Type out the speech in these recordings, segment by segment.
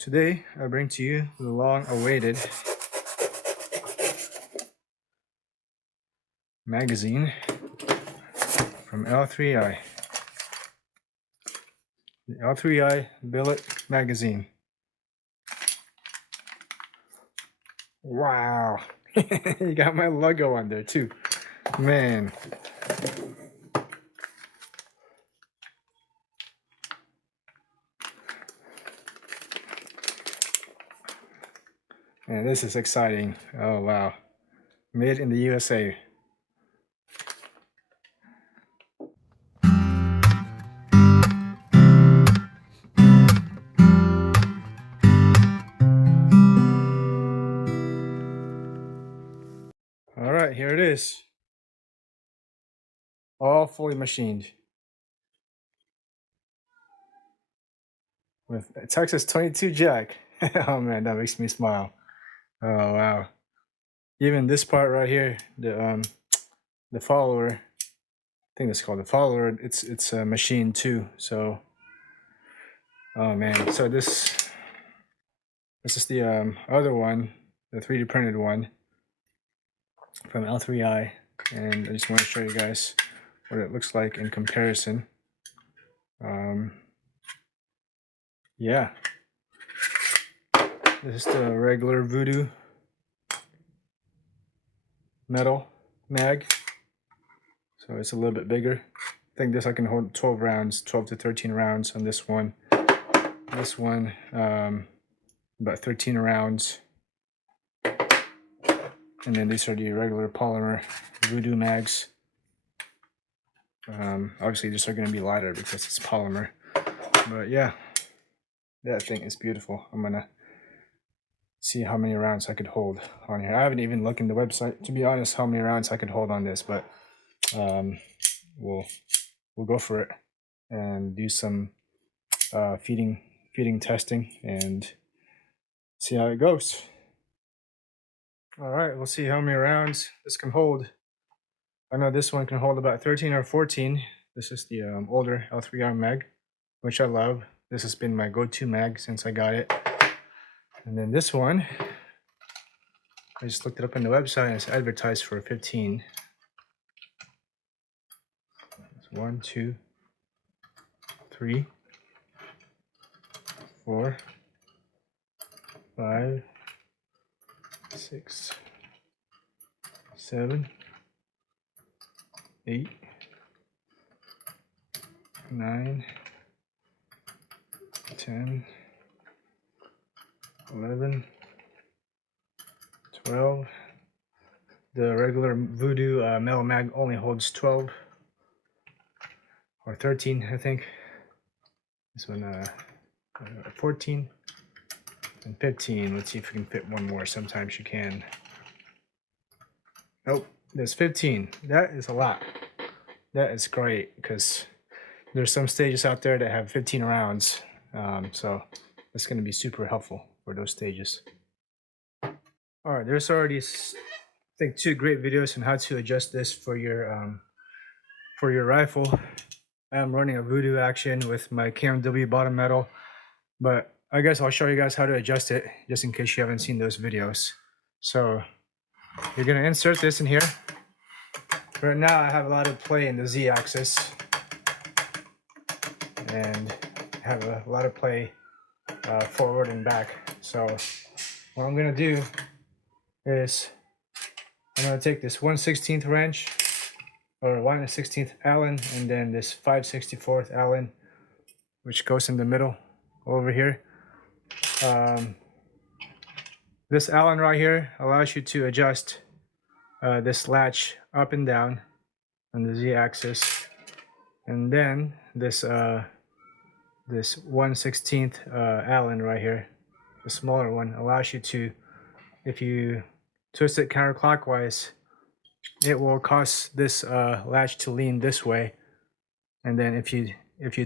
Today, I bring to you the long-awaited magazine from L3I. The L3I Billet Magazine. Wow! You got my logo on there too. Man. Man, this is exciting. Oh wow. Made in the USA. Alright, here it is. All fully machined. With a Texas 22 jack. Oh man, that makes me smile. Oh wow. Even this part right here, the follower, I think it's called the follower, it's a machine too. So oh man, so this is the other one, the 3D printed one from L3I, and I just want to show you guys what it looks like in comparison. Yeah, this is the regular Voodoo metal mag, so it's a little bit bigger. I think this I can hold 12 rounds, 12 to 13 rounds on this one. This one, about 13 rounds. And then these are the regular polymer Voodoo mags. Obviously these are going to be lighter because it's polymer. But yeah, that thing is beautiful. I'm going to see how many rounds I could hold on here. I haven't even looked in the website, to be honest, how many rounds I could hold on this. But we'll go for it and do some feeding testing and see how it goes. All right, we'll see how many rounds this can hold. I know this one can hold about 13 or 14. This is the older L3I mag, which I love. This has been my go-to mag since I got it. And then this one, I just looked it up on the website and it's advertised for 15. It's 1, 2, 3, 4, 5, 6, 7, 8, 9, 10, 11, 12. The regular Voodoo metal mag only holds 12 or 13, I think. This one 14 and 15. Let's see if we can fit one more. Sometimes you can. Nope, there's 15. That is a lot. That is great because there's some stages out there that have 15 rounds. So it's going to be super helpful for those stages. All right, there's already, I think, 2 great videos on how to adjust this for your rifle. I'm running a Voodoo action with my KMW bottom metal, but I guess I'll show you guys how to adjust it just in case you haven't seen those videos. So you're going to insert this in here. Right now I have a lot of play in the Z-axis and have a lot of play forward and back. So what I'm going to do is I'm going to take this 1/16 wrench or 1/16 Allen and then this 5/64 Allen, which goes in the middle over here. This Allen right here allows you to adjust this latch up and down on the Z-axis, and then this 1/16 Allen right here, the smaller one, allows you to, if you twist it counterclockwise, it will cause this latch to lean this way, and then if you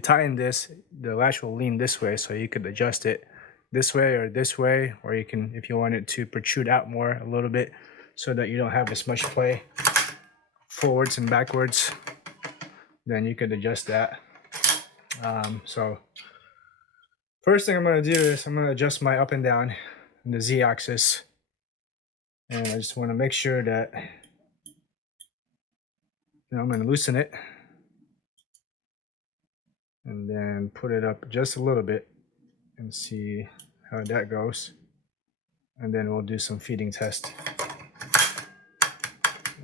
tighten this, the latch will lean this way, so you could adjust it this way, or you can, if you want it to protrude out more a little bit so that you don't have as much play forwards and backwards, then you could adjust that. So First thing I'm going to do is I'm going to adjust my up and down on the Z-axis. And I just want to make sure that, I'm going to loosen it. And then put it up just a little bit and see how that goes. And then we'll do some feeding test.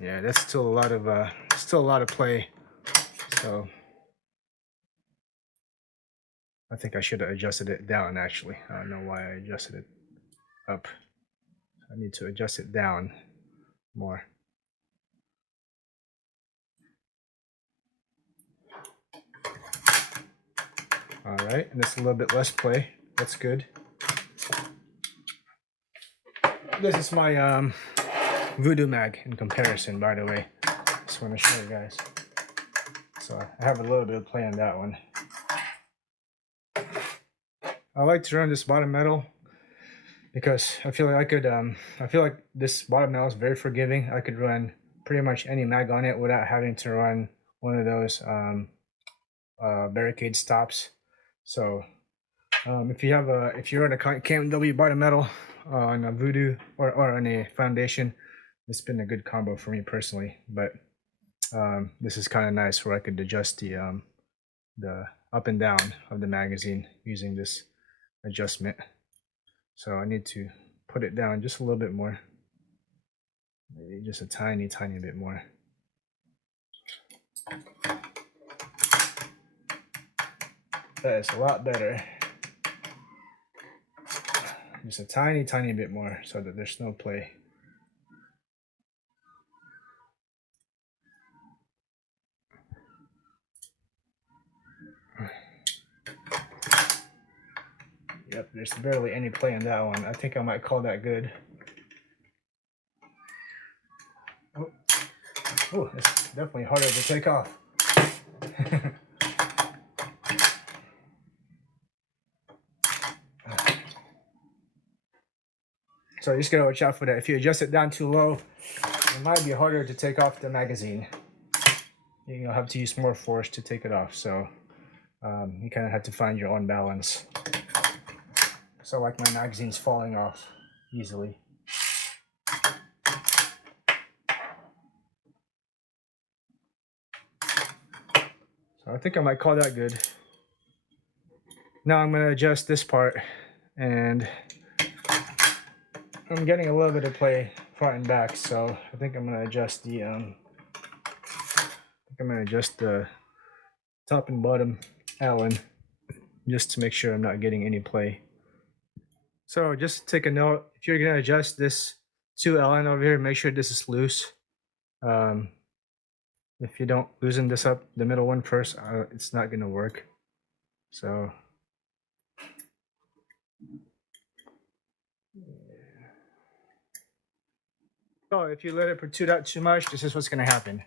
Yeah, that's still a lot of play. So I think I should have adjusted it down actually. I don't know why I adjusted it up. I need to adjust it down more. All right, and it's a little bit less play. That's good. This is my Voodoo mag in comparison, by the way. Just want to show you guys. So I have a little bit of play on that one. I like to run this bottom metal because I feel like I feel like this bottom metal is very forgiving. I could run pretty much any mag on it without having to run one of those barricade stops. So if you're on a KMW bottom metal on a Voodoo or on a foundation, it's been a good combo for me personally. But this is kind of nice where I could adjust the up and down of the magazine using this adjustment. So I need to put it down just a little bit more, maybe just a tiny bit more. That is a lot better. Just a tiny bit more so that there's no play. Yep, there's barely any play in that one. I think I might call that good. Oh, it's definitely harder to take off. So you just gotta watch out for that. If you adjust it down too low, it might be harder to take off the magazine. You'll have to use more force to take it off. So you kind of have to find your own balance. So like my magazine's falling off easily. So I think I might call that good. Now I'm going to adjust this part, and I'm getting a little bit of play front and back, so I think I'm going to adjust the top and bottom Allen just to make sure I'm not getting any play. So just take a note, if you're going to adjust this 2 Allen over here, make sure this is loose. If you don't loosen this up, the middle one first, it's not going to work. So if you let it protrude out too much, this is what's going to happen.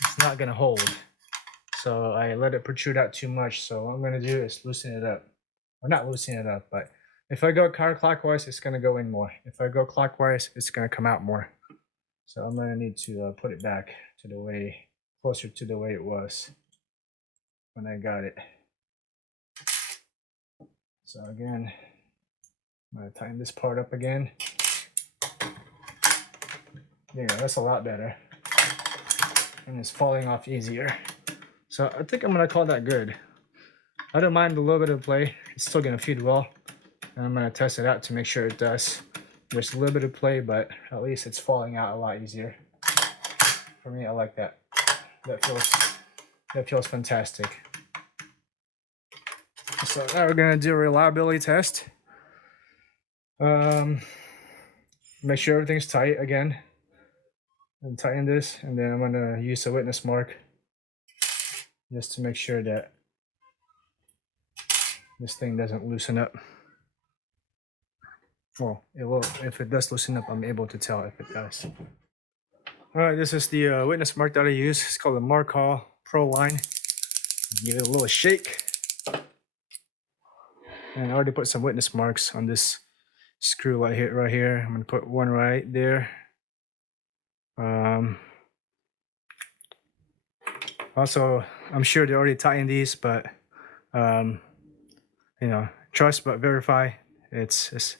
It's not going to hold. So I let it protrude out too much. So what I'm going to do is loosen it up. Well, not loosen it up, but if I go counterclockwise, it's going to go in more. If I go clockwise, it's going to come out more. So I'm going to need to put it back to the way, closer to the way it was when I got it. So again, I'm going to tighten this part up again. There you go, that's a lot better. And it's falling off easier. So I think I'm going to call that good. I don't mind a little bit of play. It's still going to feed well. And I'm going to test it out to make sure it does. There's a little bit of play, but at least it's falling out a lot easier. For me, I like that. That feels fantastic. So now we're going to do a reliability test. Make sure everything's tight again. And tighten this, and then I'm going to use a witness mark just to make sure that this thing doesn't loosen up. Well, it will. If it does loosen up, I'm able to tell if it does. All right, this is the witness mark that I use. It's called the Markall Pro Line. Give it a little shake. And I already put some witness marks on this screw right here. I'm going to put one right there. Also, I'm sure they already tightened these, but you know, trust but verify. It's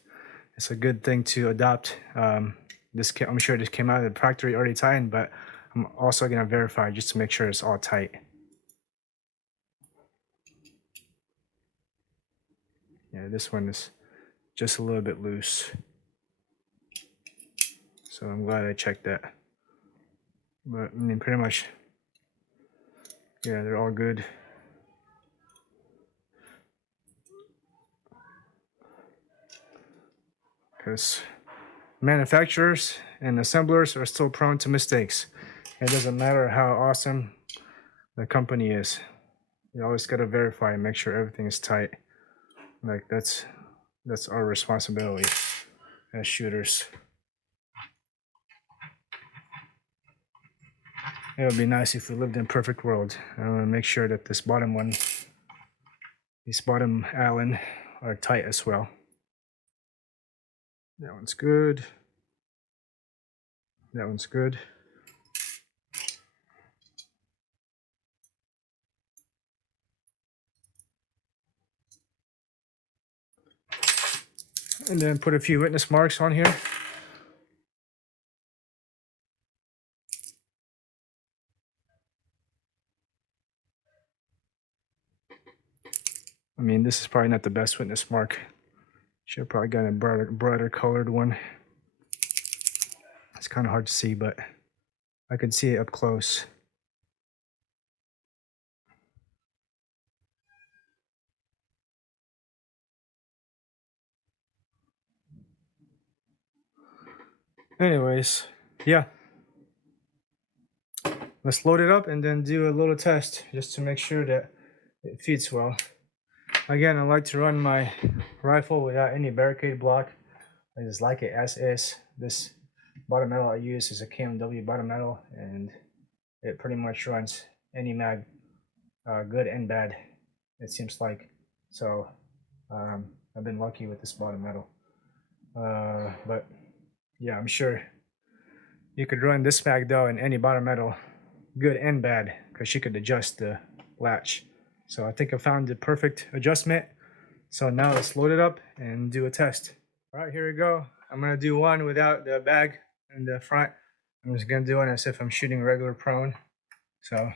a good thing to adopt. I'm sure this came out of the factory already tightened, but I'm also gonna verify just to make sure it's all tight. Yeah, this one is just a little bit loose. So I'm glad I checked that. But I mean, pretty much, yeah, they're all good. Because manufacturers and assemblers are still prone to mistakes. It doesn't matter how awesome the company is. You always gotta verify and make sure everything is tight. Like that's our responsibility as shooters. It would be nice if we lived in a perfect world. I want to make sure that this bottom one, these bottom Allen are tight as well. That one's good. That one's good. And then put a few witness marks on here. I mean, this is probably not the best witness mark. Should have probably gotten a brighter colored one. It's kind of hard to see, but I can see it up close. Anyways, yeah. Let's load it up and then do a little test just to make sure that it fits well. Again, I like to run my rifle without any barricade block. I just like it as is. This bottom metal I use is a KMW bottom metal, and it pretty much runs any mag, good and bad, it seems like. So I've been lucky with this bottom metal. But yeah, I'm sure you could run this mag though in any bottom metal, good and bad, because you could adjust the latch. So I think I found the perfect adjustment. So now let's load it up and do a test. All right, here we go. I'm gonna do one without the bag in the front. I'm just gonna do it as if I'm shooting regular prone. So.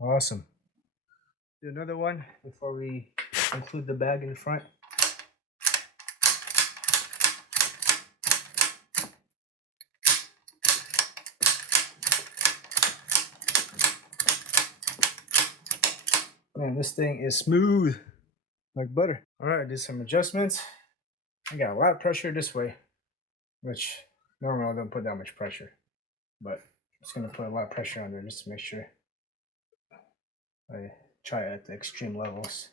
Awesome. Do another one before we include the bag in the front. Man, this thing is smooth like butter. All right, I did some adjustments. I got a lot of pressure this way, which normally I don't put that much pressure, but I'm just gonna put a lot of pressure on there just to make sure I try it at the extreme levels.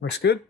Looks good.